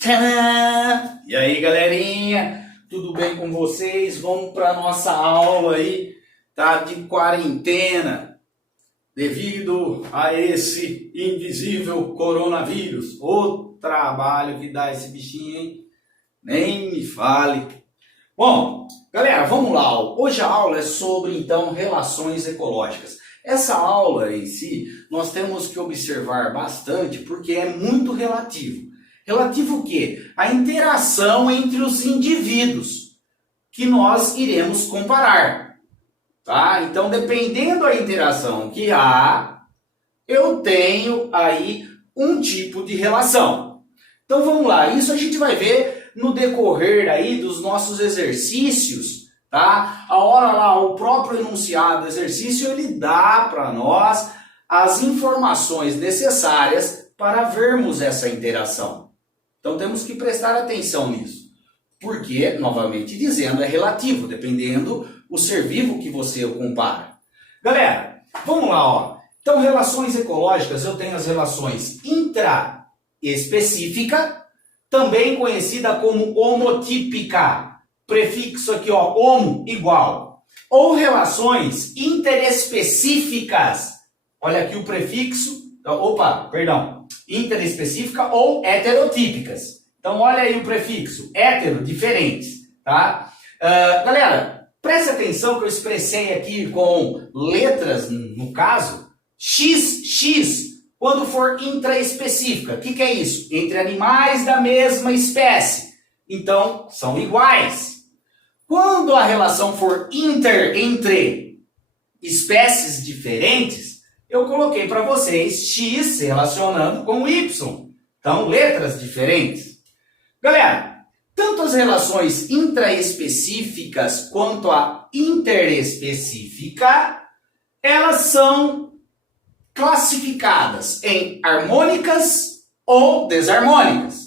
Tcharam! E aí, galerinha, tudo bem com vocês? Vamos para nossa aula aí, tá? De quarentena, devido a esse invisível coronavírus. O trabalho que dá esse bichinho, hein? Nem me fale. Bom, galera, vamos lá. Hoje a aula é sobre, então, relações ecológicas. Essa aula em si, nós temos que observar bastante, porque é muito relativo. Relativo o quê? A interação entre os indivíduos que nós iremos comparar. Tá? Então, dependendo da interação que há, eu tenho aí um tipo de relação. Então, vamos lá. Isso a gente vai ver no decorrer aí dos nossos exercícios. Tá? A hora lá, o próprio enunciado do exercício, ele dá para nós as informações necessárias para vermos essa interação. Então temos que prestar atenção nisso, porque, novamente dizendo, é relativo, dependendo do ser vivo que você compara. Galera, vamos lá, ó. Então, relações ecológicas, eu tenho as relações intraespecífica, também conhecida como homotípica, prefixo aqui, ó, homo, igual, ou relações interespecíficas, olha aqui o prefixo, interespecífica ou heterotípicas. Então, olha aí o prefixo, hétero, diferentes, tá? Galera, preste atenção que eu expressei aqui com letras, no caso, XX, quando for intraespecífica. O que é isso? Entre animais da mesma espécie. Então, são iguais. Quando a relação for entre espécies diferentes, eu coloquei para vocês X se relacionando com Y. Então, letras diferentes. Galera, tanto as relações intraespecíficas quanto a interespecífica, elas são classificadas em harmônicas ou desarmônicas.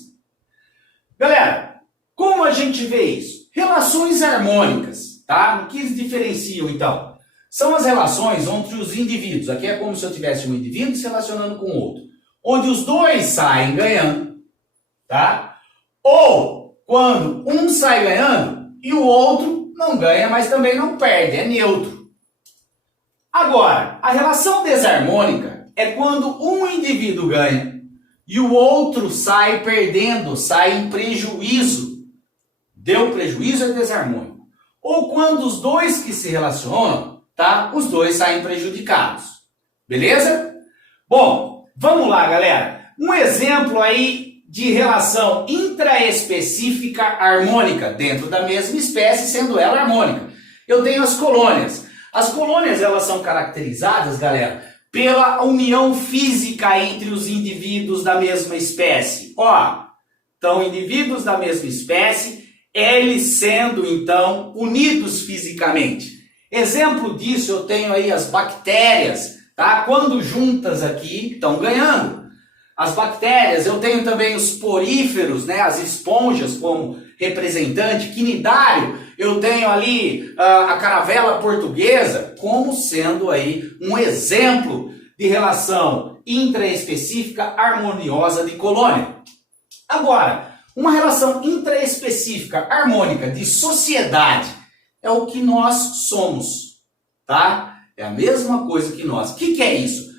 Galera, como a gente vê isso? Relações harmônicas, tá? O que eles diferenciam, então? São as relações entre os indivíduos. Aqui é como se eu tivesse um indivíduo se relacionando com outro. Onde os dois saem ganhando, tá? Ou quando um sai ganhando e o outro não ganha, mas também não perde, é neutro. Agora, a relação desarmônica é quando um indivíduo ganha e o outro sai perdendo, sai em prejuízo. Deu prejuízo, é desarmônico. Ou quando os dois que se relacionam, tá? Os dois saem prejudicados. Beleza? Bom, vamos lá, galera. Um exemplo aí de relação intraespecífica harmônica dentro da mesma espécie, sendo ela harmônica. Eu tenho as colônias. As colônias, elas são caracterizadas, galera, pela união física entre os indivíduos da mesma espécie. Ó, então, indivíduos da mesma espécie, eles sendo, então, unidos fisicamente. Exemplo disso, eu tenho aí as bactérias, tá? Quando juntas aqui, estão ganhando. As bactérias, eu tenho também os poríferos, né? As esponjas como representante, quinidário, eu tenho ali a caravela portuguesa como sendo aí um exemplo de relação intraespecífica harmoniosa de colônia. Agora, uma relação intraespecífica harmônica de sociedade é o que nós somos, tá? É a mesma coisa que nós. O que é isso?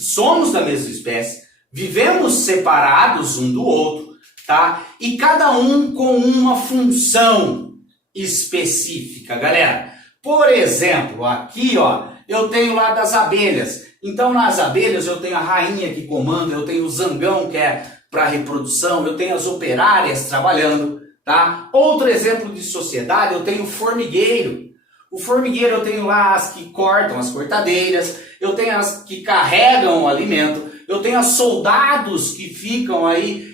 Somos da mesma espécie, vivemos separados um do outro, tá? E cada um com uma função específica, galera. Por exemplo, aqui, ó, eu tenho lá das abelhas. Então, nas abelhas eu tenho a rainha que comanda, eu tenho o zangão que é para reprodução, eu tenho as operárias trabalhando, tá? Outro exemplo de sociedade, eu tenho o formigueiro. O formigueiro eu tenho lá as que cortam, as cortadeiras, eu tenho as que carregam o alimento, eu tenho os soldados que ficam aí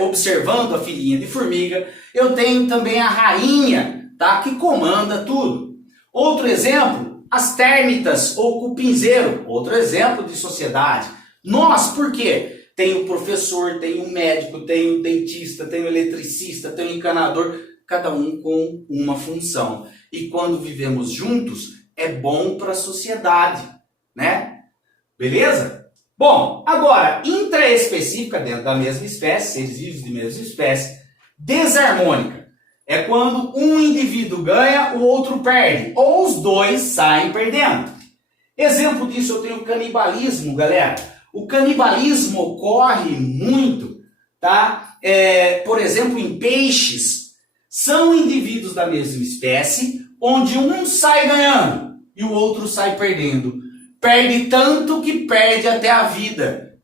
observando a filhinha de formiga, eu tenho também a rainha, tá? Que comanda tudo. Outro exemplo, as térmitas ou cupinzeiro, outro exemplo de sociedade. Nós, por quê? Tem o professor, tem o médico, tem o dentista, tem o eletricista, tem o encanador, cada um com uma função. E quando vivemos juntos, é bom para a sociedade, né? Beleza? Bom, agora, intraespecífica dentro da mesma espécie, seres vivos de mesma espécie, desarmônica. É quando um indivíduo ganha, o outro perde, ou os dois saem perdendo. Exemplo disso eu tenho o canibalismo, galera. O canibalismo ocorre muito, tá? Por exemplo, em peixes, são indivíduos da mesma espécie, onde um sai ganhando e o outro sai perdendo. Perde tanto que perde até a vida.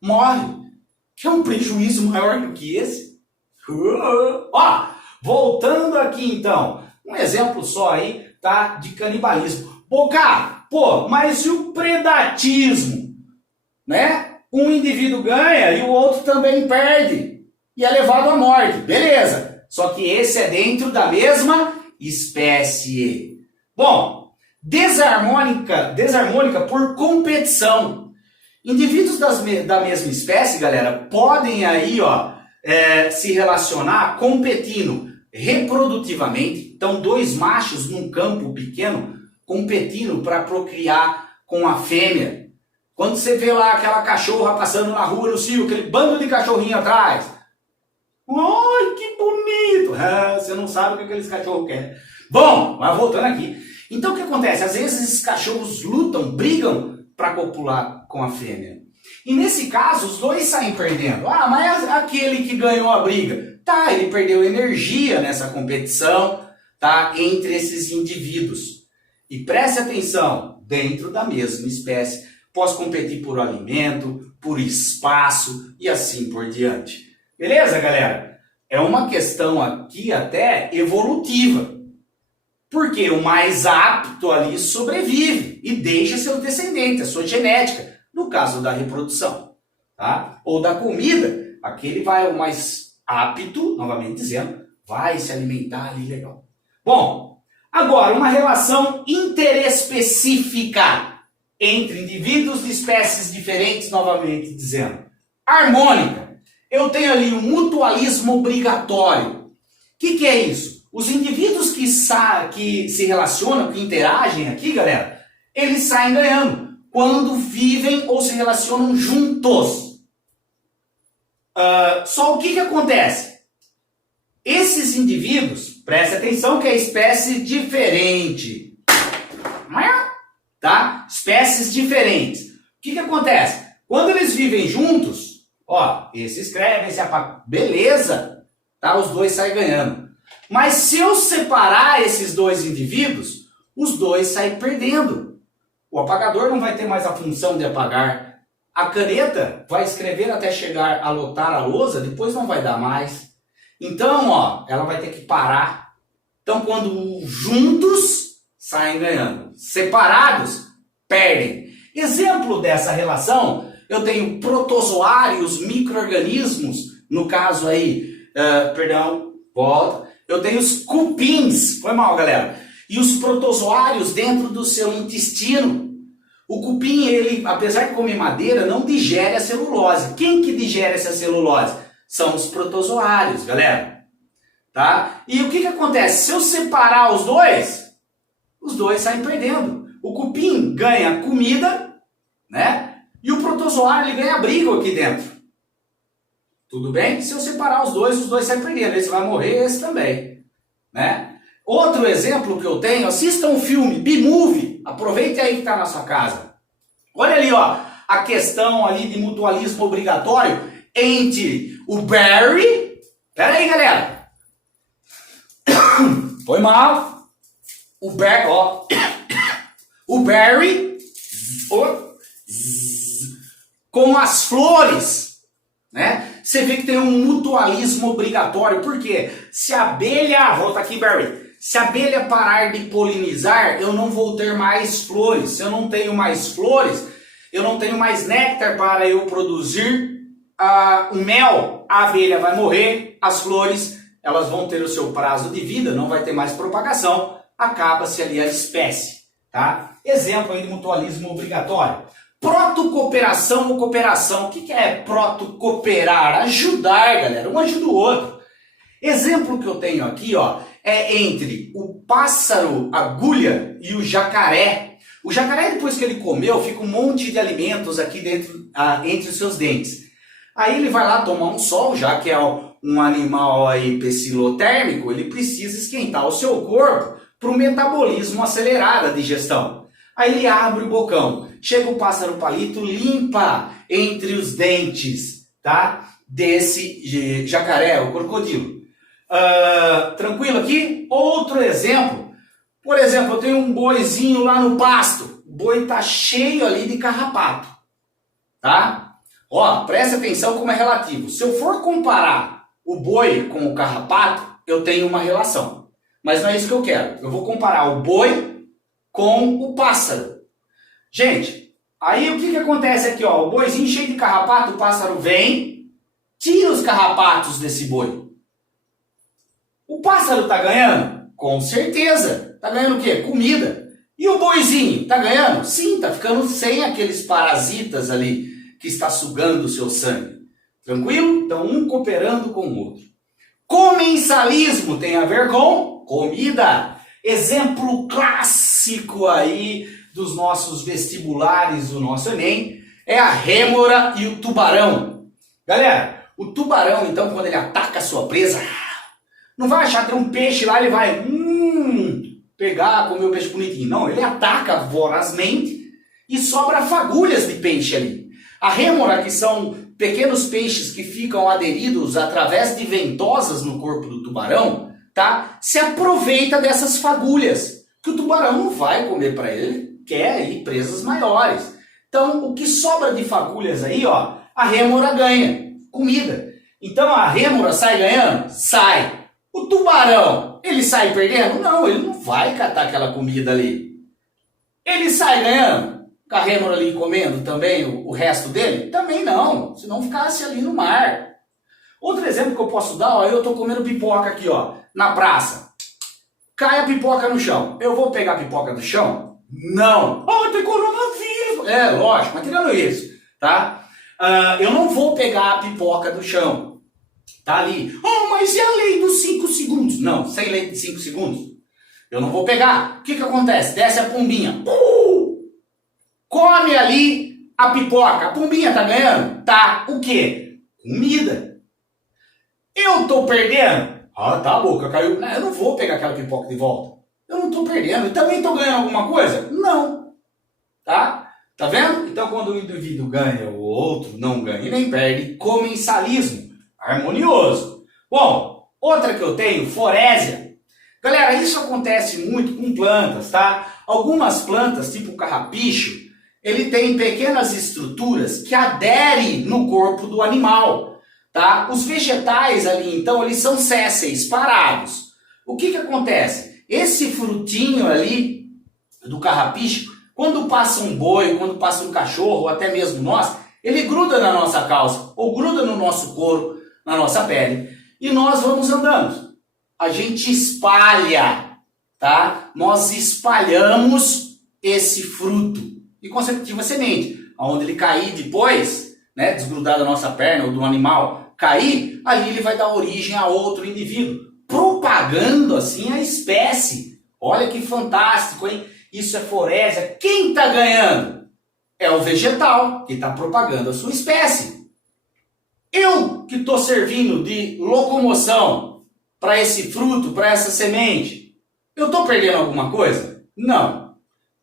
Morre. Que é um prejuízo maior do que esse. Ó, voltando aqui então. Um exemplo só aí, tá? De canibalismo. Pô, cara, mas e o predatismo? Né? Um indivíduo ganha e o outro também perde. E é levado à morte. Beleza. Só que esse é dentro da mesma espécie. Bom, desarmônica por competição. Indivíduos da mesma espécie, galera, podem aí, se relacionar competindo reprodutivamente. Então, dois machos num campo pequeno competindo para procriar com a fêmea. Quando você vê lá aquela cachorra passando na rua, no cio, aquele bando de cachorrinho atrás. Ai, que bonito! Você não sabe o que aqueles cachorros querem. Bom, mas voltando aqui. Então, o que acontece? Às vezes esses cachorros lutam, brigam para copular com a fêmea. E nesse caso, os dois saem perdendo. Ah, mas aquele que ganhou a briga, tá, ele perdeu energia nessa competição, tá, entre esses indivíduos. E preste atenção, dentro da mesma espécie, posso competir por alimento, por espaço e assim por diante. Beleza, galera? É uma questão aqui até evolutiva. Porque o mais apto ali sobrevive e deixa seus descendentes, a sua genética, no caso da reprodução. Tá? Ou da comida, aquele vai o mais apto, novamente dizendo, vai se alimentar ali legal. Bom, agora uma relação interespecífica entre indivíduos de espécies diferentes, novamente dizendo. Harmônica. Eu tenho ali um mutualismo obrigatório. O que é isso? Os indivíduos que se relacionam, que interagem aqui, galera, eles saem ganhando quando vivem ou se relacionam juntos. Só o que acontece? Esses indivíduos, preste atenção que é espécie diferente. Tá? Espécies diferentes. O que acontece? Quando eles vivem juntos, esse escreve, esse apaga. Beleza, tá? Os dois saem ganhando. Mas se eu separar esses dois indivíduos, os dois saem perdendo. O apagador não vai ter mais a função de apagar. A caneta vai escrever até chegar a lotar a lousa, depois não vai dar mais. Então, ela vai ter que parar. Então, quando juntos, saem ganhando. Separados, perdem. Exemplo dessa relação, eu tenho protozoários, micro-organismos, no caso aí, volta. Eu tenho os cupins, foi mal, galera, e os protozoários dentro do seu intestino. O cupim, ele, apesar de comer madeira, não digere a celulose. Quem que digere essa celulose? São os protozoários, galera. Tá? E o que acontece? Se eu separar os dois saem perdendo. O cupim ganha comida, né? E o protozoário ele ganha abrigo aqui dentro. Tudo bem? Se eu separar os dois saem perdendo. Esse vai morrer, esse também. Né? Outro exemplo que eu tenho, assista um filme, B-Movie. Aproveite aí que está na sua casa. Olha ali, a questão ali de mutualismo obrigatório entre o Barry... Pera aí, galera. Foi mal. O Barry com as flores, né? Você vê que tem um mutualismo obrigatório. Por quê? Se a abelha... Volta aqui, Barry. Se a abelha parar de polinizar, eu não vou ter mais flores. Se eu não tenho mais flores, eu não tenho mais néctar para eu produzir o mel. A abelha vai morrer, as flores elas vão ter o seu prazo de vida, não vai ter mais propagação, acaba-se ali a espécie. Tá? Exemplo aí de mutualismo obrigatório. Protocooperação ou cooperação. O que é protocooperar? Ajudar, galera. Um ajuda o outro. Exemplo que eu tenho aqui, ó, é entre o pássaro agulha e o jacaré. O jacaré, depois que ele comeu, fica um monte de alimentos aqui dentro, entre os seus dentes. Aí ele vai lá tomar um sol, já que é um animal aí pecilotérmico, ele precisa esquentar o seu corpo para o metabolismo acelerar a digestão. Aí ele abre o bocão, chega o pássaro palito, limpa entre os dentes, tá? Desse jacaré, o crocodilo. Tranquilo aqui? Outro exemplo. Por exemplo, eu tenho um boizinho lá no pasto. O boi tá cheio ali de carrapato, tá? Ó, presta atenção como é relativo. Se eu for comparar o boi com o carrapato, eu tenho uma relação. Mas não é isso que eu quero. Eu vou comparar o boi com o pássaro. Gente, aí o que acontece aqui, ó? O boizinho cheio de carrapato, o pássaro vem, tira os carrapatos desse boi. O pássaro tá ganhando? Com certeza. Tá ganhando o quê? Comida. E o boizinho, tá ganhando? Sim, tá ficando sem aqueles parasitas ali que está sugando o seu sangue. Tranquilo? Então, um cooperando com o outro. Comensalismo tem a ver com comida. Exemplo clássico aí dos nossos vestibulares, do nosso Enem, é a rêmora e o tubarão. Galera, o tubarão, então, quando ele ataca a sua presa, não vai achar que tem um peixe lá, ele vai pegar, comer o peixe bonitinho. Não, ele ataca vorazmente e sobra fagulhas de peixe ali. A rêmora, que são pequenos peixes que ficam aderidos através de ventosas no corpo do tubarão, tá? Se aproveita dessas fagulhas, que o tubarão não vai comer para ele, quer aí presas maiores. Então, o que sobra de fagulhas aí, ó, a rêmora ganha comida. Então, a rêmora sai ganhando? Sai. O tubarão, ele sai perdendo? Não, ele não vai catar aquela comida ali. Ele sai ganhando? Com a rêmora ali comendo também o resto dele? Também não, senão ficasse ali no mar. Outro exemplo que eu posso dar, ó, eu tô comendo pipoca aqui, ó, na praça. Cai a pipoca no chão. Eu vou pegar a pipoca do chão? Não. Tem coronavírus. É, lógico, mas tirando isso, tá? Eu não vou pegar a pipoca do chão. Tá ali. Mas e a lei dos 5 segundos? Não, sem lei de 5 segundos. Eu não vou pegar. O que acontece? Desce a pombinha. Come ali a pipoca. A pombinha tá ganhando? Tá. O quê? Comida. Eu tô perdendo? Tá, a boca caiu. Não, eu não vou pegar aquela pipoca de volta. Eu não tô perdendo. E também tô ganhando alguma coisa? Não. Tá? Tá vendo? Então, quando o indivíduo ganha, o outro não ganha e nem perde, comensalismo. Harmonioso. Bom, outra que eu tenho, forésia. Galera, isso acontece muito com plantas, tá? Algumas plantas, tipo o carrapicho, ele tem pequenas estruturas que aderem no corpo do animal, tá? Os vegetais ali, então, eles são sésseis, parados. O que acontece? Esse frutinho ali do carrapicho, quando passa um boi, quando passa um cachorro, ou até mesmo nós, ele gruda na nossa calça, ou gruda no nosso couro, na nossa pele, e nós vamos andando. A gente espalha, tá? Nós espalhamos esse fruto e consecutiva semente. Aonde ele cair depois, né, desgrudar da nossa perna ou do animal, cair, ali ele vai dar origem a outro indivíduo, propagando assim a espécie. Olha que fantástico, hein? Isso é forésia. Quem está ganhando? É o vegetal, que está propagando a sua espécie. Eu que estou servindo de locomoção para esse fruto, para essa semente, eu estou perdendo alguma coisa? Não.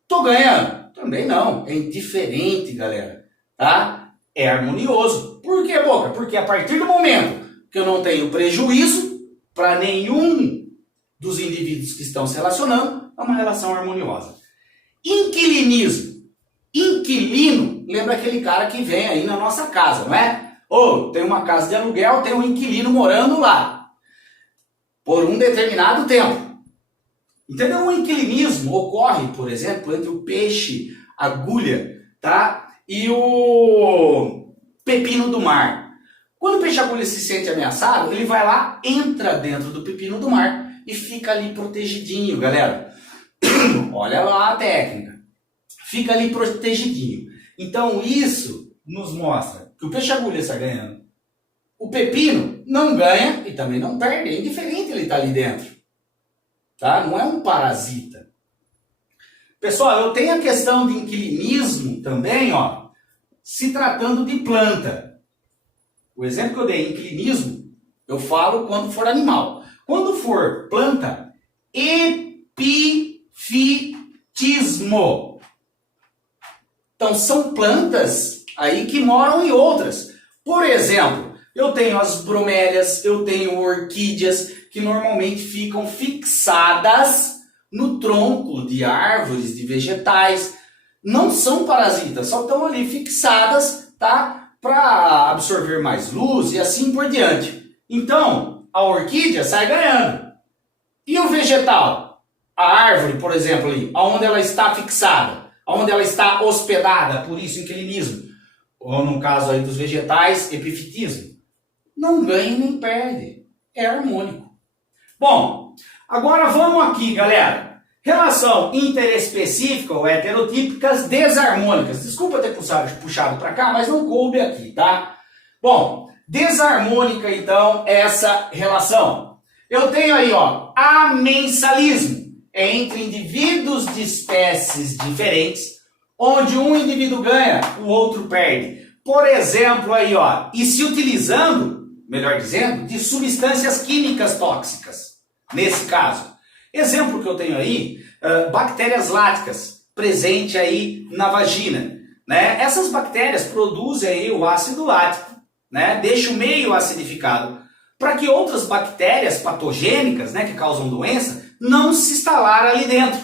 Estou ganhando? Também não. É indiferente, galera. Tá? É harmonioso. Por que, Boca? Porque a partir do momento que eu não tenho prejuízo para nenhum dos indivíduos que estão se relacionando, é uma relação harmoniosa. Inquilinismo. Inquilino, lembra aquele cara que vem aí na nossa casa, não é? Tem uma casa de aluguel, tem um inquilino morando lá por um determinado tempo. Entendeu? O inquilinismo ocorre, por exemplo, entre o peixe agulha, tá? E o pepino do mar. Quando o peixe agulha se sente ameaçado, ele vai lá, entra dentro do pepino do mar e fica ali protegidinho, galera. Olha lá a técnica. Fica ali protegidinho. Então isso nos mostra que o peixe agulha está ganhando. O pepino não ganha e também não perde, é indiferente ele estar ali dentro. Tá? Não é um parasita. Pessoal, eu tenho a questão de inquilinismo também, ó, se tratando de planta. O exemplo que eu dei, inquilinismo, eu falo quando for animal. Quando for planta, epifitismo. Então, são plantas aí que moram em outras. Por exemplo, eu tenho as bromélias, eu tenho orquídeas, que normalmente ficam fixadas no tronco de árvores, de vegetais. Não são parasitas, só estão ali fixadas, tá? Para absorver mais luz e assim por diante. Então, a orquídea sai ganhando. E o vegetal? A árvore, por exemplo, ali, onde ela está fixada, onde ela está hospedada, por isso inquilinismo. Ou no caso aí dos vegetais, epifitismo. Não ganha nem perde. É harmônico. Bom, agora vamos aqui, galera. Relação interespecífica ou heterotípicas desarmônicas. Desculpa ter puxado para cá, mas não coube aqui, tá? Bom, desarmônica, então, essa relação. Eu tenho aí, ó, amensalismo. É entre indivíduos de espécies diferentes, onde um indivíduo ganha, o outro perde. Por exemplo, aí, ó, e se utilizando, melhor dizendo, de substâncias químicas tóxicas. Nesse caso, exemplo que eu tenho aí, bactérias láticas, presente aí na vagina, né? Essas bactérias produzem aí o ácido lático, né? Deixa o meio acidificado, para que outras bactérias patogênicas, né, que causam doença, não se instalarem ali dentro.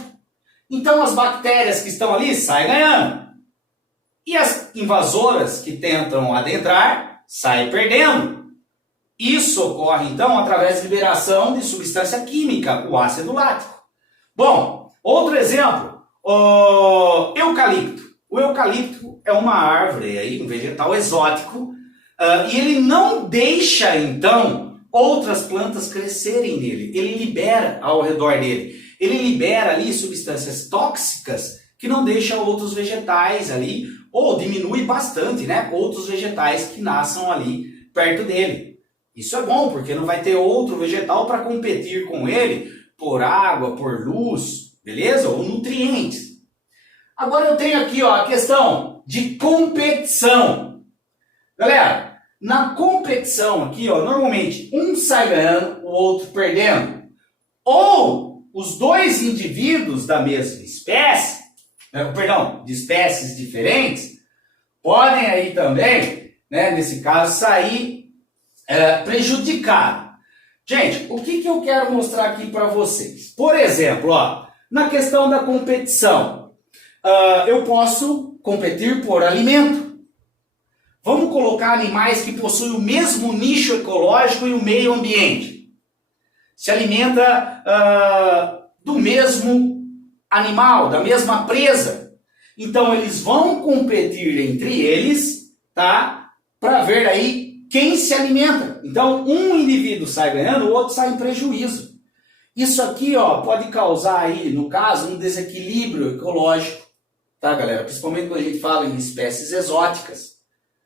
Então as bactérias que estão ali saem ganhando. E as invasoras que tentam adentrar, saem perdendo. Isso ocorre, então, através de liberação de substância química, o ácido lático. Bom, outro exemplo, o eucalipto. O eucalipto é uma árvore, aí, um vegetal exótico, e ele não deixa, então, outras plantas crescerem nele. Ele libera ao redor dele. Ele libera ali substâncias tóxicas que não deixam outros vegetais ali, ou diminui bastante, né, outros vegetais que nasçam ali perto dele. Isso é bom, porque não vai ter outro vegetal para competir com ele por água, por luz, beleza? Ou nutrientes. Agora eu tenho aqui, ó, a questão de competição. Galera, na competição aqui, ó, normalmente um sai ganhando, o outro perdendo. Ou os dois indivíduos da mesma espécie, de espécies diferentes, podem aí também, né, nesse caso, sair prejudicado. Gente, o que eu quero mostrar aqui para vocês? Por exemplo, ó, na questão da competição, eu posso competir por alimento. Vamos colocar animais que possuem o mesmo nicho ecológico e o meio ambiente. Se alimenta do mesmo animal, da mesma presa. Então eles vão competir entre eles, tá? Para ver aí quem se alimenta. Então, um indivíduo sai ganhando, o outro sai em prejuízo. Isso aqui, ó, pode causar aí, no caso, um desequilíbrio ecológico, tá, galera? Principalmente quando a gente fala em espécies exóticas,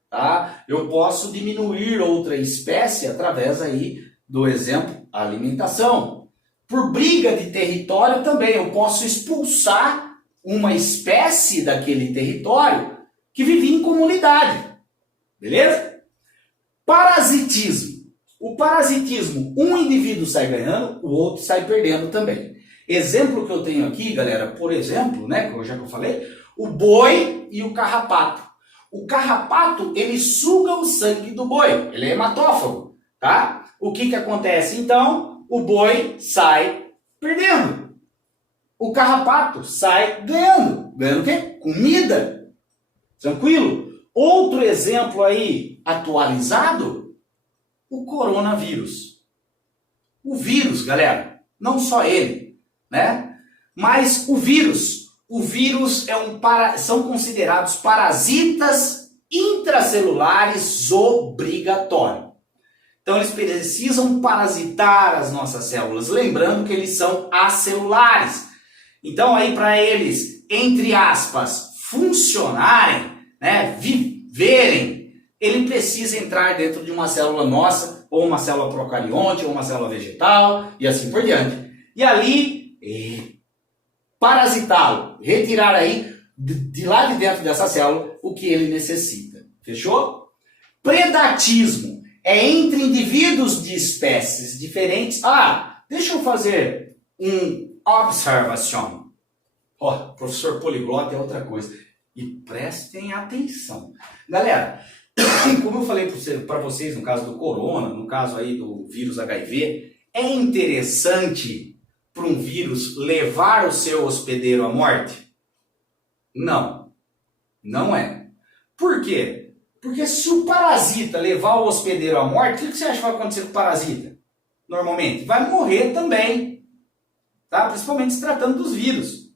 tá? Eu posso diminuir outra espécie através aí do exemplo, a alimentação. Por briga de território também, eu posso expulsar uma espécie daquele território que vivia em comunidade. Beleza? Parasitismo. O parasitismo, um indivíduo sai ganhando, o outro sai perdendo também. Exemplo que eu tenho aqui, galera, por exemplo, né, já que eu falei, o boi e o carrapato. O carrapato, ele suga o sangue do boi, ele é hematófago, tá? O que acontece então? O boi sai perdendo. O carrapato sai ganhando. Ganhando o quê? Comida. Tranquilo? Outro exemplo aí, atualizado, o coronavírus. O vírus, galera, não só ele, né? Mas o vírus são considerados parasitas intracelulares obrigatórios. Então eles precisam parasitar as nossas células, lembrando que eles são acelulares. Então aí para eles, entre aspas, funcionarem, né, viverem, ele precisa entrar dentro de uma célula nossa, ou uma célula procarionte, ou uma célula vegetal, e assim por diante. E ali, parasitá-lo, retirar aí, de lá de dentro dessa célula, o que ele necessita. Fechou? Predatismo é entre indivíduos de espécies diferentes. Deixa eu fazer observação. Professor poliglota é outra coisa. E prestem atenção. Galera, como eu falei para vocês no caso do corona, no caso aí do vírus HIV, é interessante para um vírus levar o seu hospedeiro à morte? Não. Não é. Por quê? Porque se o parasita levar o hospedeiro à morte, o que você acha que vai acontecer com o parasita? Normalmente, vai morrer também. Tá? Principalmente se tratando dos vírus.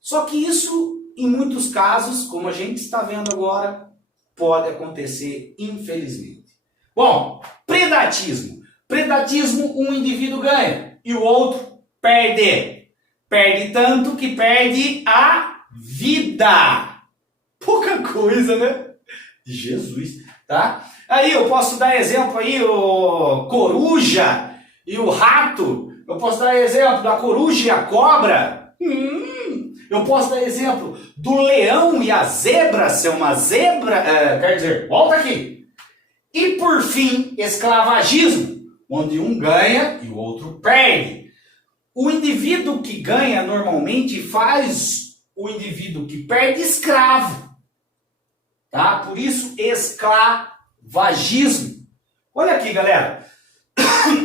Só que isso, em muitos casos, como a gente está vendo agora, pode acontecer, infelizmente. Bom, predatismo. Predatismo, um indivíduo ganha e o outro perde. Perde tanto que perde a vida. Pouca coisa, né? Jesus, tá? Aí eu posso dar exemplo aí, o coruja e o rato. Eu posso dar exemplo da coruja e a cobra. Eu posso dar exemplo do leão e a zebra, ser uma zebra, quer dizer, volta aqui. E por fim, esclavagismo, onde um ganha e o outro perde. O indivíduo que ganha normalmente faz o indivíduo que perde escravo. Tá? Por isso, esclavagismo. Olha aqui, galera.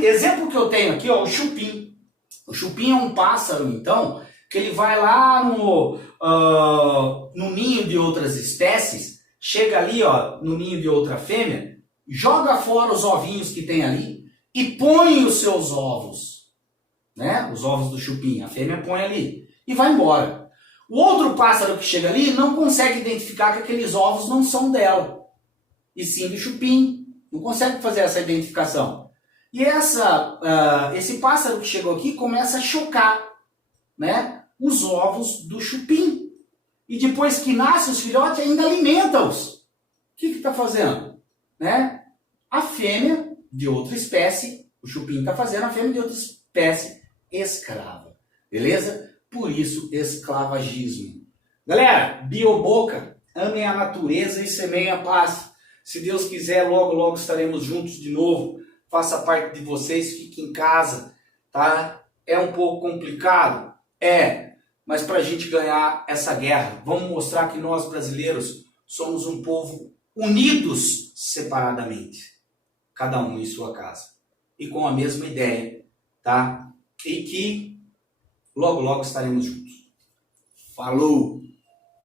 Exemplo que eu tenho aqui, o chupim. O chupim é um pássaro, então, que ele vai lá no ninho de outras espécies, chega ali no ninho de outra fêmea, joga fora os ovinhos que tem ali e põe os seus ovos. Né? Os ovos do chupim, a fêmea põe ali e vai embora. O outro pássaro que chega ali não consegue identificar que aqueles ovos não são dela, e sim do chupim. Não consegue fazer essa identificação. E esse pássaro que chegou aqui começa a chocar, né, os ovos do chupim. E depois que nasce os filhotes, ainda alimenta-os. O que está fazendo? Né? A fêmea de outra espécie, o chupim está fazendo a fêmea de outra espécie escrava. Beleza? Por isso, esclavagismo. Galera, bioboca, amem a natureza e semeiem a paz. Se Deus quiser, logo, logo estaremos juntos de novo. Faça parte de vocês, fique em casa, tá? É um pouco complicado? Mas para a gente ganhar essa guerra, vamos mostrar que nós brasileiros somos um povo unidos separadamente. Cada um em sua casa. E com a mesma ideia, tá? E que logo, logo estaremos juntos. Falou!